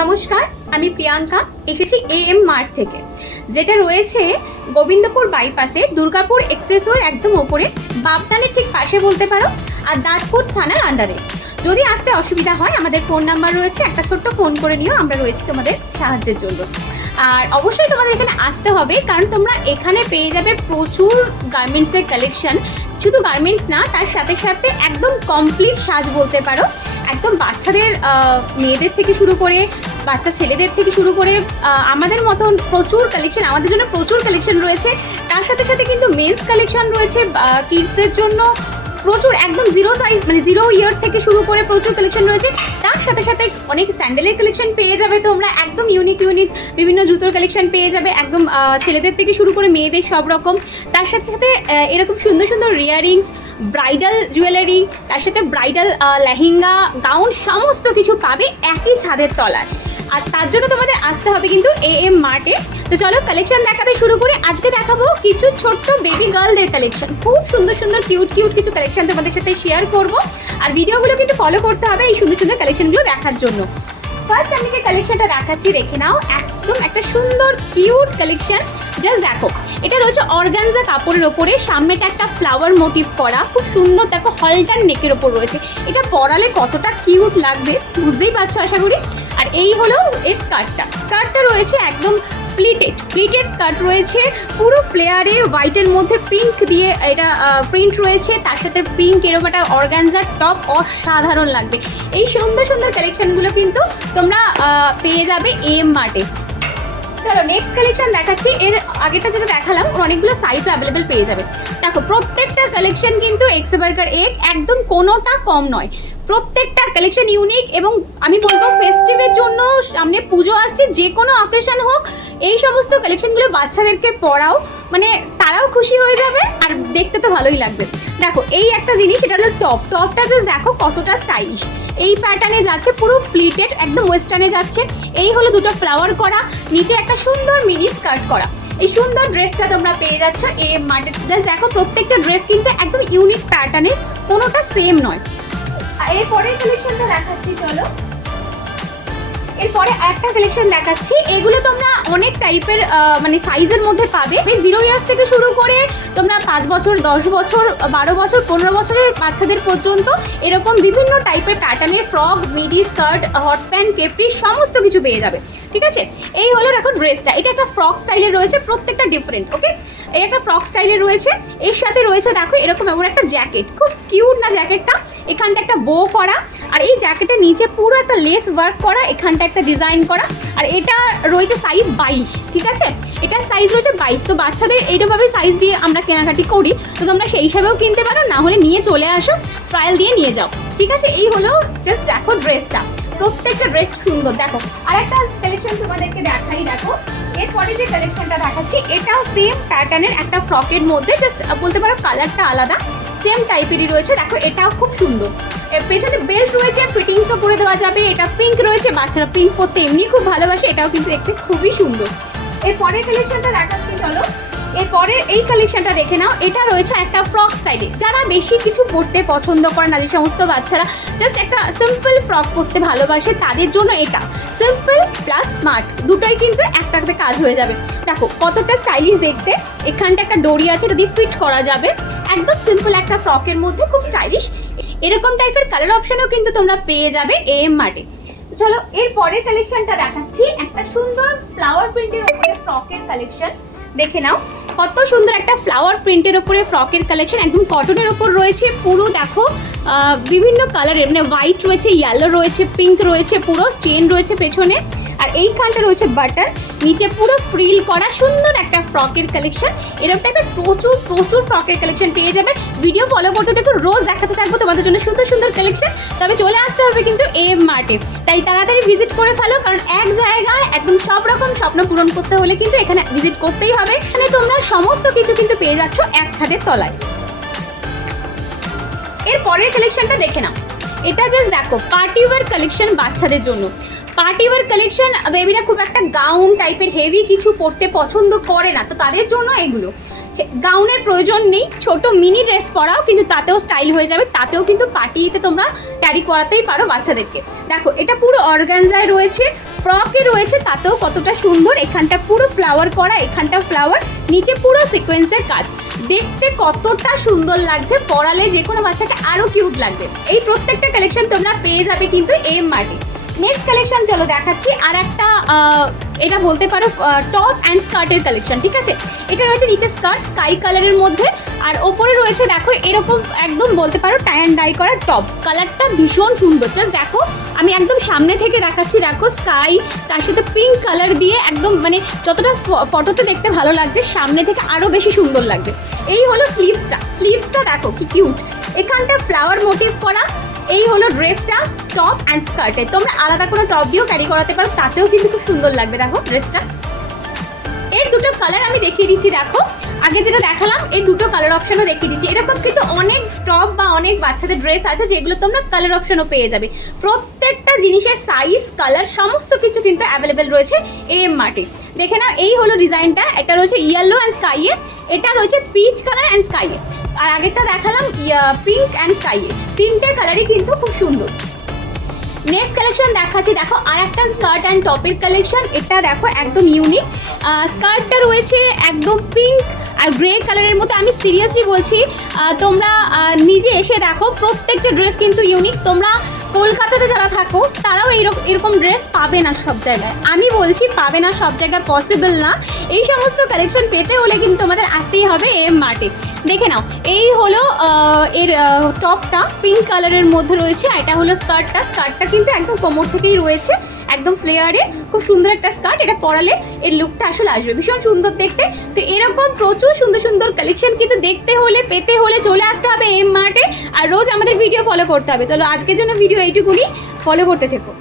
নমস্কার, আমি প্রিয়াঙ্কা, এসেছি এ এম মার্ট থেকে, যেটা রয়েছে গোবিন্দপুর বাইপাসে দুর্গাপুর এক্সপ্রেসওয়ে একদম ওপরে, বাপটানের ঠিক পাশে বলতে পারো, আর দাঁতপুর থানার আন্ডারে যদি আসতে অসুবিধা হয়, আমাদের ফোন নাম্বার রয়েছে, একটা ছোট্ট ফোন করে নিও, আমরা রয়েছি তোমাদের সাহায্যের জন্য। আর অবশ্যই তোমাদের এখানে আসতে হবে, কারণ তোমরা এখানে পেয়ে যাবে প্রচুর গার্মেন্টসের কালেকশন শুধু গার্মেন্টস না, তার সাথে সাথে একদম কমপ্লিট সাজ বলতে পারো। একদম বাচ্চাদের মেয়েদের থেকে শুরু করে বাচ্চা ছেলেদের থেকে শুরু করে আমাদের মতন প্রচুর কালেকশন আমাদের জন্য প্রচুর কালেকশন রয়েছে। তার সাথে সাথে কিন্তু মেন্স কালেকশন রয়েছে কিডসের জন্য প্রচুর, একদম জিরো সাইজ মানে জিরো ইয়ার থেকে শুরু করে প্রচুর কালেকশন রয়েছে। তার সাথে সাথে অনেক স্যান্ডেলের কালেকশন পেয়ে যাবে তোমরা, একদম ইউনিক ইউনিক বিভিন্ন জুতোর কালেকশন পেয়ে যাবে, একদম ছেলেদের থেকে শুরু করে মেয়েদের সব রকম। তার সাথে সাথে এরকম সুন্দর সুন্দর রিয়ারিংস ব্রাইডাল জুয়েলারি, তার সাথে ব্রাইডাল লেহেঙ্গা, গাউন সমস্ত কিছু পাবে একই ছাদের তলায়। আর তার জন্য তোমাদের আসতে হবে কিন্তু এ এম মার্টে তো চলো কালেকশন দেখাতে শুরু করে। আজকে দেখাবো কিছু ছোট্ট বেবি গার্লদের কালেকশন খুব সুন্দর সুন্দর কিউট কিউট কিছু কালেকশন তোমাদের সাথে শেয়ার করব। আর ভিডিওগুলো কিন্তু ফলো করতে হবে এই সুন্দর সুন্দর কালেকশনগুলো দেখার জন্য। ফার্স্ট আমি যে কালেকশনটা দেখাচ্ছি, দেখে নাও, একদম একটা সুন্দর কিউট কালেকশন জাস্ট দেখো। এটা রয়েছে অর্গানজা কাপড়ের ওপরে, সামনেটা একটা ফ্লাওয়ার মোটিভ করা, খুব সুন্দর, দেখো হলটার নেকের ওপর রয়েছে। এটা পরালে কতটা কিউট লাগবে, বুঝতেই পারছ আশা করি? আর এই হলো এর স্কার্টটা স্কার্টটা রয়েছে একদম প্লিটেড প্লিটেড স্কার্ট রয়েছে, পুরো ফ্লেয়ারে হোয়াইটের মধ্যে পিঙ্ক দিয়ে এটা প্রিন্ট রয়েছে, তার সাথে পিঙ্ক এরকম একটা অর্গানজার টপ অসাধারণ লাগবে। এই সুন্দর সুন্দর কালেকশানগুলো কিন্তু তোমরা পেয়ে যাবে এম মার্টে চলো নেক্সট কালেকশন দেখাচ্ছি। এর আগেটা যেটা দেখালাম অনেকগুলো সাইজ অ্যাভেলেবেল পেয়ে যাবে। দেখো, প্রত্যেকটা কালেকশন কিন্তু এক্স বার্গার এক একদম কোনোটা কম নয়। প্রত্যেকটা কালেকশন ইউনিক এবং আমি বলব ফেস্টিভের জন্য সামনে পুজো আসছে, যে কোনো অকেশন হোক, এই সমস্ত কালেকশনগুলো বাচ্চাদেরকে পড়াও মানে তারাও খুশি হয়ে যাবে আর দেখতে তো ভালোই লাগবে। দেখো, এই একটা জিনিস, এটা হলো টপ টপটা জাস্ট দেখো কতটা স্টাইলিশ এই প্যাটার্নে যাচ্ছে পুরো প্লিটেড একদম ওয়েস্টার্নে যাচ্ছে। এই হলো দুটো ফ্লাওয়ার করা, নিচে একটা সুন্দর মিনি স্কার্ট করা। এই সুন্দর ড্রেসটা তোমরা পেয়ে যাচ্ছ। এ মার্কেট দেখো প্রত্যেকটা ড্রেস কিন্তু একদম ইউনিক প্যাটার্নের কোনোটা সেম নয়। দেখাচ্ছি, চলো। এরপরে একটা দেখাচ্ছি। এগুলো তোমরা অনেক টাইপের মানে সাইজের মধ্যে পাবে। থেকে শুরু করে তোমরা পাঁচ বছর, দশ বছর বারো বছর, পনেরো বছরের বাচ্চাদের পর্যন্ত এরকম বিভিন্ন টাইপের প্যাটার্নের frock midi skirt hot pant capri সমস্ত কিছু পেয়ে যাবে। ঠিক আছে? এই হলো দেখো ড্রেসটা এটা একটা ফ্রক স্টাইলের রয়েছে, প্রত্যেকটা ডিফারেন্ট ওকে এই একটা ফ্রক স্টাইলের রয়েছে। এর সাথে রয়েছে, দেখো, এরকম এমন একটা জ্যাকেট। খুব কিউট না জ্যাকেটটা? এখানটা একটা বো করা। আর এই জ্যাকেটের নিচে পুরো একটা লেস ওয়ার্ক করা, এখানটা একটা ডিজাইন করা। আর এটা রয়েছে সাইজ বাইশ, ঠিক আছে? এটার সাইজ রয়েছে বাইশ। তো বাচ্চাদের এইরকমভাবে সাইজ দিয়ে আমরা কেনাকাটি করি। তো তোমরা সেই হিসাবেও কিনতে পারো। না হলে নিয়ে চলে আসো ট্রায়াল দিয়ে নিয়ে যাও। ঠিক আছে? এই হলো জাস্ট দেখো ড্রেসটা প্রত্যেকটা ড্রেস সুন্দর। দেখো আর একটা কালেকশন তোমাদেরকে দেখাই, দেখো। এরপরে যে কালেকশনটা দেখাচ্ছি, এটাও সেম প্যাটার্নের একটা ফ্রকের মধ্যে জাস্ট বলতে পারো কালারটা আলাদা সেম টাইপেরই রয়েছে। দেখো, এটাও খুব সুন্দর। পেছনে বেল্ট রয়েছে ফিটিংসও করে দেওয়া যাবে। এটা পিঙ্ক রয়েছে, বাচ্চারা পিঙ্ক পরতে এমনি খুব ভালোবাসে, এটাও কিন্তু দেখতে খুবই সুন্দর। এর পরের কালেকশনটা দেখাচ্ছি, চলো। এরপরে এই কালেকশনটা দেখে নাও। এটা রয়েছে একটা ফ্রক স্টাইলে যারা বেশি কিছু পরতে পছন্দ করে না, যে সমস্ত বাচ্চারা জাস্ট একটা সিম্পল ফ্রক পরতে ভালোবাসে, তাদের জন্য এটা। সিম্পল প্লাস স্মার্ট দুটোই কিন্তু একটাতে কাজ হয়ে যাবে। দেখো, কতটা স্টাইলিশ দেখতে। এখানটা একটা দড়ি আছে দিয়ে ফিট করা যাবে। একদম সিম্পল একটা ফ্রকের মধ্যে, খুব স্টাইলিশ এরকম টাইপের কালার অপশনও কিন্তু তোমরা পেয়ে যাবে এ এম মার্টে চলো এর পরের কালেকশনটা দেখাচ্ছি। একটা সুন্দর ফ্লাওয়ার প্রিন্টের উপরে ফ্রকের কালেকশন দেখে নাও। কত সুন্দর একটা ফ্লাওয়ার প্রিন্টের ওপরে ফ্রকের কালেকশন একদম কটনের ওপর রয়েছে। পুরো দেখো বিভিন্ন কালারের মানে হোয়াইট রয়েছে ইয়েলো রয়েছে পিঙ্ক রয়েছে, পুরো চেন রয়েছে পেছনে। আর এই এইখানটা রয়েছে বাটন নিচে পুরো ফ্রিল করা সুন্দর একটা ফ্রকের কালেকশন। এরকম টাইপের প্রচুর প্রচুর ফ্রকের কালেকশন পেয়ে যাবে। ভিডিও ফলো করতে দেখো, রোজ দেখাতে থাকব তোমাদের জন্য সুন্দর সুন্দর কালেকশন। তবে চলে আসতে হবে কিন্তু এম মার্টে। তাই তাড়াতাড়ি ভিজিট করে ফেলো, কারণ এক জায়গায় একদম সব রকম স্বপ্ন পূরণ করতে হলে কিন্তু এখানে ভিজিট করতেই হবে। এখানে তোমরা সমস্ত কিছু কিন্তু পেয়ে যাচ্ছ এক ছাদের তলায়। এর পরের কালেকশনটা দেখে নাও। এটা জাস্ট দেখো পার্টি ওয়ার কালেকশন বাচ্চাদের জন্য। পার্টি ওয়ার কালেকশন বেবিরা খুব একটা গাউন টাইপের হেভি কিছু পরতে পছন্দ করে না। তো তাদের জন্য এগুলো। গাউনের প্রয়োজন নেই। ছোট মিনি ড্রেস পরাও কিন্তু তাতেও স্টাইল হয়ে যাবে। তাতেও কিন্তু পার্টিতে তোমরা ক্যারি করাতেই পারো বাচ্চাদেরকে। দেখো, এটা পুরো অর্গানজায় রয়েছে। ফ্রকে রয়েছে, তাতেও কতটা সুন্দর। এখানটা পুরো ফ্লাওয়ার করা, এখানটা ফ্লাওয়ার নিচে পুরো সিকোয়েন্সের কাজ। দেখতে কতটা সুন্দর লাগছে। পরালে যে কোনো বাচ্চাকে আরও কিউট লাগবে। এই প্রত্যেকটা কালেকশন তোমরা পেয়ে যাবে কিন্তু এম মার্টে নেক্সট কালেকশন চলো দেখাচ্ছি। আর একটা এটা বলতে পারো টপ অ্যান্ড স্কার্টের কালেকশন ঠিক আছে? এটা রয়েছে নিচে স্কার্ট স্কাই কালারের মধ্যে। আর ওপরে রয়েছে, দেখো, এরকম একদম বলতে পারো টাই অ্যান্ড ডাই করা টপ কালারটা ভীষণ সুন্দর। জাস্ট দেখো, আমি একদম সামনে থেকে দেখাচ্ছি, দেখো স্কাই তার সাথে পিঙ্ক কালার দিয়ে একদম মানে যতটা ফটোতে দেখতে ভালো লাগছে, সামনে থেকে আরও বেশি সুন্দর লাগবে। এই হলো স্লিভসটা স্লিভসটা দেখো, কি কিউট এখানটা ফ্লাওয়ার মোটিভ করা, এই হলো ড্রেসটা টপ অ্যান্ড স্কার্টে তোমরা আলাদা কোনো টপ দিয়েও ক্যারি করাতে পারো, তাতেও কিন্তু খুব সুন্দর লাগবে, দেখো ড্রেসটা এর দুটো কালার আমি দেখিয়ে দিচ্ছি, দেখো। আগে যেটা দেখালাম এই দুটো কালার অপশনও দেখিয়ে দিচ্ছি। এরকম কিন্তু অনেক টপ বা অনেক বাচ্চাদের ড্রেস আছে, যেগুলো তোমরা কালার অপশনও পেয়ে যাবে। প্রত্যেকটা জিনিসের সাইজ কালার সমস্ত কিছু কিন্তু অ্যাভেলেবেল রয়েছে এম মার্টে দেখে নাও, এই হলো ডিজাইনটা এটা রয়েছে ইয়েলো অ্যান্ড স্কাইয়ে এটা রয়েছে পিচ কালার অ্যান্ড স্কাইয়ে আর আগেরটা দেখালাম পিঙ্ক অ্যান্ড স্কাইয়ে তিনটে কালারই কিন্তু খুব সুন্দর। নেক্সট কালেকশন দেখাচ্ছি, দেখো আর একটা স্কার্ট অ্যান্ড টপের কালেকশন এটা দেখো একদম ইউনিক স্কার্টটা রয়েছে একদম পিঙ্ক আর গ্রে কালারের মধ্যে আমি সিরিয়াসলি বলছি তোমরা নিজে এসে দেখো, প্রত্যেকটা ড্রেস কিন্তু ইউনিক তোমরা কলকাতাতে যারা থাকো, তারাও এইরকম এরকম ড্রেস পাবে না সব জায়গায়। আমি বলছি পাবে না সব জায়গায় পসিবল না। এই সমস্ত কালেকশন পেতে হলে কিন্তু তোমাদের আসতেই হবে এম মার্টে দেখে নাও, এই হলো এর টপটা পিঙ্ক কালারের মধ্যে রয়েছে এটা হলো স্কার্টটা স্কার্টটা কিন্তু একদম কোমর থেকেই রয়েছে। একদম ফ্লেয়ারে খুব সুন্দর একটা স্কার্ট এটা পরালে এর লুকটা আসলে আসবে। ভীষণ সুন্দর দেখতে। তো এরকম প্রচুর সুন্দর সুন্দর কালেকশন কিন্তু দেখতে হলে, পেতে হলে চলে আসতে হবে এম মার্টে আর রোজ আমাদের ভিডিও ফলো করতে হবে। চলো আজকের জন্য ভিডিও এইটুকুনি। ফলো করতে থেকো।